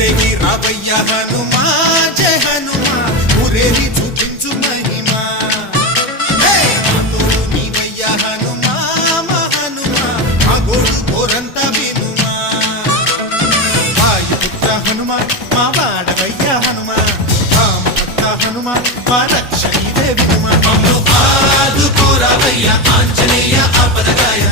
ఊరేగి రావయ్య హనుమా జయ హనుమా ఊరేగి చూపించు మహిమా తోడు నీవయ్య హనుమా మా హనుమా మా గోడు కోరంత వినుమా వాయుపుత్ర హనుమా మా వాడవయ్య హనుమా రామభక్త హనుమా మా రక్ష ఇదే వినుమా ఆదుకోరావయ్య ఆంజనేయ ఆపదగాయ